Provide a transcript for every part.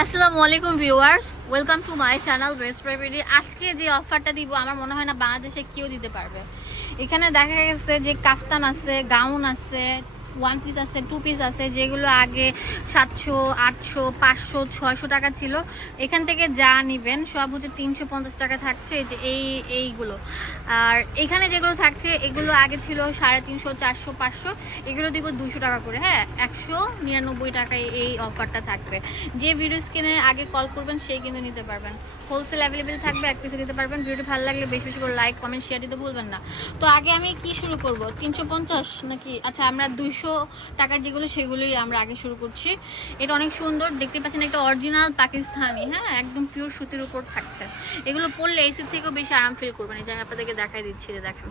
আসসালামু আলাইকুম viewers, welcome to my channel best প্রাইভেটি আজকে যে অফারটা দিব, আমার মনে হয় না বাংলাদেশে কেউ দিতে পারবে। এখানে দেখা গেছে যে কাফতান আছে, গাউন আছে ওয়ান পিস আছে টু পিস আছে, যেগুলো আগে সাতশো, আটশো, পাঁচশো, ছয়শো টাকা ছিল। এখান থেকে যা নিবেন, সব হচ্ছে তিনশো পঞ্চাশ টাকা থাকছে যে এই, এইগুলো। আর এখানে যেগুলো থাকছে, এগুলো আগে ছিল সাড়ে তিনশো, চারশো, পাঁচশো। এগুলো দিব দুশো টাকা করে হ্যাঁ? একশো নিরানব্বই টাকায় এই অফারটা থাকবে। যে ভিডিও স্ক্রিনে আগে কল করবেন, সেই কিন্তু নিতে পারবেন। হোলসেল অ্যাভেলেবেল থাকবে, এক পিসে নিতে পারবেন। ভিডিও ভালো লাগলে বেশি বেশি করে লাইক কমেন্ট শেয়ার দিতে ভুলবেন না। তো আগে আমি কি শুরু করব? তিনশো পঞ্চাশ নাকি? আচ্ছা আমরা দুইশো টাকার যেগুলো, সেগুলোই আমরা আগে শুরু করছি। এটা অনেক সুন্দর, দেখতে পাচ্ছেন একটা অরিজিনাল পাকিস্তানি হ্যাঁ? একদম পিওর সুতির উপর থাকছে। এগুলো পরলে এসির থেকেও বেশি আরাম ফিল করবেন। এই যে আপনাদেরকে দেখাই দিচ্ছি দেখেন।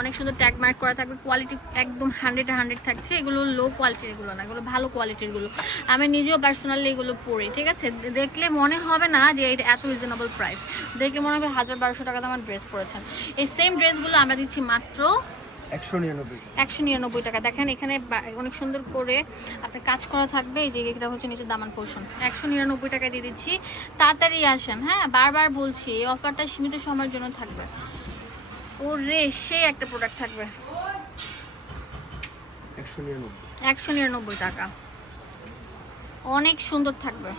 অনেক সুন্দর ট্যাগ মার্ক করা থাকবে। কোয়ালিটি একদম হান্ড্রেড হান্ড্রেড থাকছে। এগুলো লো কোয়ালিটির এগুলো না, এগুলো ভালো কোয়ালিটিরগুলো আমি নিজেও পার্সোনালি এগুলো পরি, ঠিক আছে? দেখলে মনে হবে না যে এটা এত রিজনেবল প্রাইস দেখলে মনে হবে হাজার বারোশো টাকা আমার ড্রেস পরেছেন। এই সেম ড্রেসগুলো আমরা দিচ্ছি মাত্র একশো নিরানব্বই। টাকা। দেখেন এখানে অনেক সুন্দর করে আপনার কাজ করা থাকবে। এই যে এটা হচ্ছে নিচে দামান পোর্শন। একশো নিরানব্বই টাকা দিয়ে দিচ্ছি। তাড়াতাড়ি আসেন হ্যাঁ? বারবার বলছি এই অফারটা সীমিত সময়ের জন্য থাকবে। ও রে সে একটা প্রোডাক্ট থাকবে। একশো নিরানব্বই টাকা। অনেক সুন্দর থাকবে।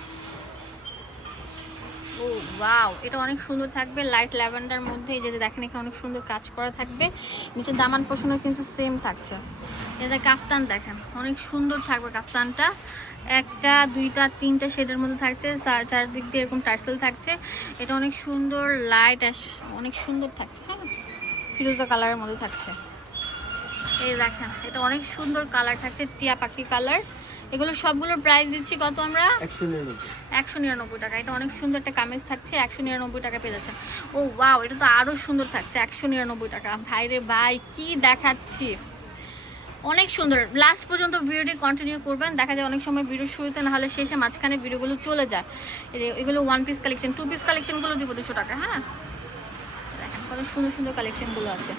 ও ওয়াও, এটা অনেক সুন্দর থাকবে। লাইট ল্যাভেন্ডার মধ্যে এই যে দেখেন, এখানে অনেক সুন্দর কাজ করা থাকবে। নিচে দামান পোষণও কিন্তু সেম থাকছে। এটা কাফতান দেখেন, অনেক সুন্দর থাকবে কাফতানটা। একটা, দুইটা, তিনটা শেডের মধ্যে থাকছে, চার- চারদিক দিয়ে এরকম টার্সেল থাকছে। এটা অনেক সুন্দর লাইট অনেক সুন্দর থাকছে হ্যাঁ? ফিরোজা কালারের মধ্যে থাকছে। এই দেখেন, এটা অনেক সুন্দর কালার থাকছে টিয়া পাখি কালার এগুলো সবগুলোর প্রাইস দিচ্ছি কত আমরা? একশো নিরানব্বই। টাকা। এটা অনেক সুন্দর একটা কামিজ থাকছে একশো নিরানব্বই টাকা পেয়ে যাচ্ছেন। ও ওয়াও এটা তো আরও সুন্দর থাকছে একশো নিরানব্বই টাকা। ভাই রে ভাই কি দেখাচ্ছি? অনেক সুন্দর। লাস্ট পর্যন্ত ভিডিওটি কন্টিনিউ করবেন। দেখা যায় অনেক সময় ভিডিও শুরুতে না হলে শেষে মাঝখানে ভিডিওগুলো চলে যায়। এগুলো one piece collection two piece কালেকশনগুলো দিব দুশো টাকা হ্যাঁ? দেখেন কত সুন্দর সুন্দর কালেকশনগুলো আছে।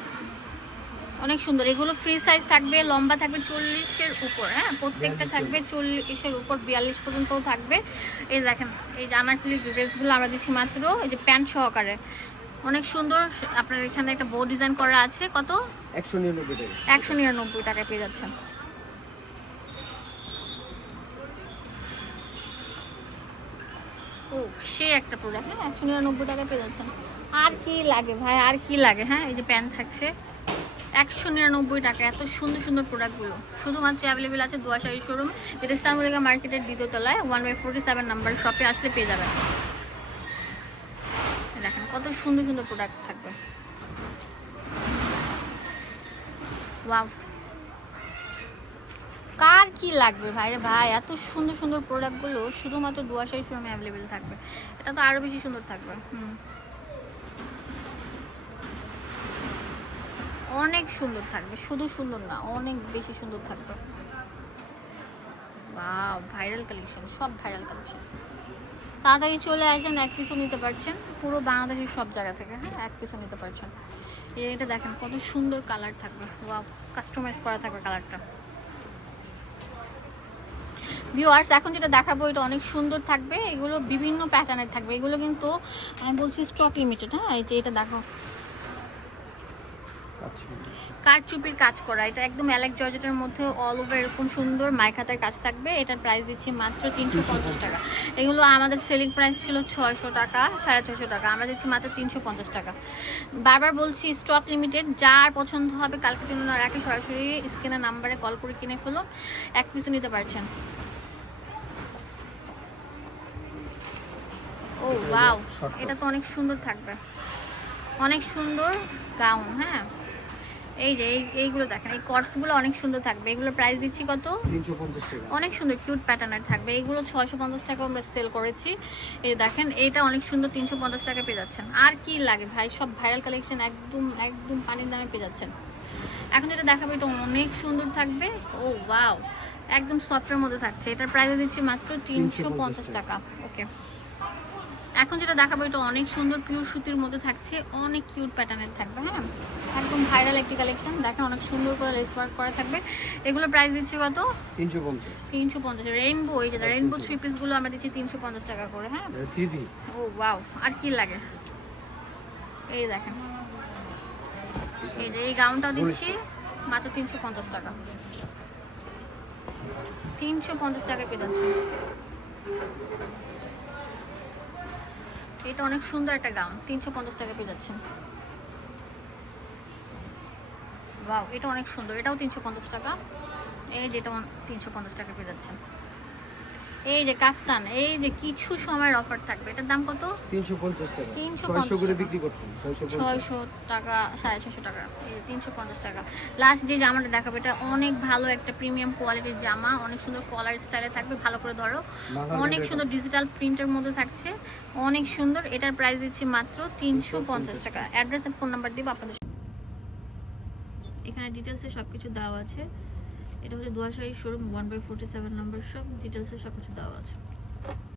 অনেক সুন্দর। এগুলো ফ্রি সাইজ থাকবে লম্বা থাকবে চল্লিশের উপর হ্যাঁ? প্রত্যেকটা থাকবে চল্লিশের উপর বিয়াল্লিশ পর্যন্তও থাকবে। এই দেখেন এই জামাগুলি ড্রেসগুলো আমরা দিচ্ছি মাত্র এই যে প্যান্ট সহকারে। অনেক সুন্দর আপনার এখানে একটা বো ডিজাইন করা আছে। কত? একশো নিরানব্বই টাকা। একশো নিরানব্বই টাকায় পেয়ে যাচ্ছেন। ও সে একটা প্রোডাক্ট হ্যাঁ? একশো নিরানব্বই টাকায় পেয়ে যাচ্ছেন। আর কি লাগে ভাই? আর কি লাগে হ্যাঁ? এই যে প্যান্ট থাকছে। একশো নিরানব্বই টাকা। এত সুন্দর সুন্দর প্রোডাক্টগুলো শুধুমাত্র অ্যাভেলেবেল আছে দুয়াশাড়ি শোরুম যেটা ইস্তানবুলিকা মার্কেটের দ্বিতীয় তলায় one by forty seven number শপে আসলে পেয়ে যাবেন। দেখেন, কত সুন্দর সুন্দর প্রোডাক্ট থাকবে। ওয়াও কার কি লাগবে ভাই ভাই? এত সুন্দর সুন্দর প্রোডাক্টগুলো শুধুমাত্র দুয়াশাই শোরুমে অ্যাভেলেবেল থাকবে। এটা তো আরও বেশি সুন্দর থাকবে। হুম। অনেক সুন্দর থাকবে। শুধু সুন্দর না, অনেক বেশি সুন্দর থাকবে। ওয়াও ভাইরাল কালেকশন সব ভাইরাল কালেকশন তাড়াতাড়ি চলে আসেন, এক পিসও নিতে পারছেন। পুরো বাংলাদেশের সব জায়গা থেকে হ্যাঁ এক পিসও নিতে পারছেন। এটা দেখেন, কত সুন্দর কালার থাকবে। ওয়াও কাস্টমাইজ করা থাকবে কালারটা ভিউয়ার্স এখন যেটা দেখাবো, এটা অনেক সুন্দর থাকবে। এগুলো বিভিন্ন প্যাটার্নের থাকবে। এগুলো কিন্তু, আমি বলছি স্টক লিমিটেড হ্যাঁ এই যে এটা দেখো। কারচুপির কাজ করা। এটা একদম অ্যালেক জর্জেটের মধ্যে অল ওভার এরকম সুন্দর মাইখাতার কাজ থাকবে। এটার প্রাইস দিচ্ছি মাত্র তিনশো পঞ্চাশ টাকা। এগুলো আমাদের সেলিং প্রাইস ছিল ছয়শো টাকা সাড়ে ছয়শো টাকা। আমরা দিচ্ছি মাত্র তিনশো পঞ্চাশ টাকা। বারবার বলছি স্টক লিমিটেড যার পছন্দ হবে কালকে জন্য না রাখে সরাসরি স্ক্রিনের নাম্বারে কল করে কিনে ফেলো এক পিছু নিতে পারছেন। ও ওয়াও এটা তো অনেক সুন্দর থাকবে। অনেক সুন্দর গাউন হ্যাঁ? এই যে এই এইগুলো দেখেন এই কটসগুলো অনেক সুন্দর থাকবে। এগুলোর প্রাইস দিচ্ছি কত? অনেক সুন্দর কিউট প্যাটার্নের থাকবে। এগুলো ছয়শো পঞ্চাশ টাকা আমরা সেল করেছি। এই দেখেন এটা অনেক সুন্দর তিনশো পঞ্চাশ টাকা পেয়ে যাচ্ছেন। আর কি লাগে ভাই? সব ভাইরাল কালেকশন একদম একদম পানির দামে পেয়ে যাচ্ছেন। এখন যেটা দেখাবো এটা অনেক সুন্দর থাকবে। ও ওয়াও একদম সফটের মধ্যে থাকছে। এটার প্রাইস দিচ্ছি মাত্র তিনশো পঞ্চাশ টাকা। ওকে এখন যেটা দেখাবো এটা অনেক সুন্দর পিওর সুতির মধ্যে থাকছে অনেক কিউট প্যাটার্নের থাকবে হ্যাঁ? একদম ভাইরাল একটি কালেকশন দেখেন অনেক সুন্দর করে লেস ওয়ার্ক করা থাকবে। এগুলো প্রাইস দিচ্ছি কত? তিনশো পঞ্চাশ। তিনশো পঞ্চাশ রেইনবো এই যে রেইনবো থ্রি পিসগুলো আমরা দিচ্ছি তিনশো পঞ্চাশ টাকা করে হ্যাঁ? থ্রি পিস ও ওয়াও আর কি লাগে? এই দেখেন। এই যে এই গাউনটাও দিচ্ছি মাত্র তিনশো পঞ্চাশ টাকা। তিনশো পঞ্চাশ টাকায় পেয়ে যাচ্ছে। এটা অনেক সুন্দর একটা গাউন, তিনশো পঞ্চাশ টাকা পেয়ে যাচ্ছেন। এটা অনেক সুন্দর, এটাও তিনশো পঞ্চাশ টাকা, এই যেটা তিনশো পঞ্চাশ টাকা পেয়ে যাচ্ছেন। এই যে কাফতান এই যে কিছু সময়ের অফার থাকবে। এটার দাম কত? তিনশো পঞ্চাশ টাকা। 350 ছয়শো করে। বিক্রি পঞ্চাশ। ছয়শো টাকা সাড়ে ছশো টাকা এই তিনশো পঞ্চাশ টাকা। লাস্ট যে জামাটা দেখাবো এটা অনেক ভালো একটা প্রিমিয়াম কোয়ালিটির জামা অনেক সুন্দর কলার স্টাইলে থাকবে ভালো করে ধরো। অনেক সুন্দর ডিজিটাল প্রিন্টের মধ্যে থাকছে অনেক সুন্দর। এটার প্রাইস দিচ্ছি মাত্র তিনশো পঞ্চাশ টাকা। অ্যাড্রেস আর ফোন নাম্বার দিব আপনাদের এখানে ডিটেলসে সব কিছু দেওয়া আছে। এটা হচ্ছে দুয়াশাহী showroom one by forty seven number সব ডিটেলসে সব কিছু দেওয়া আছে।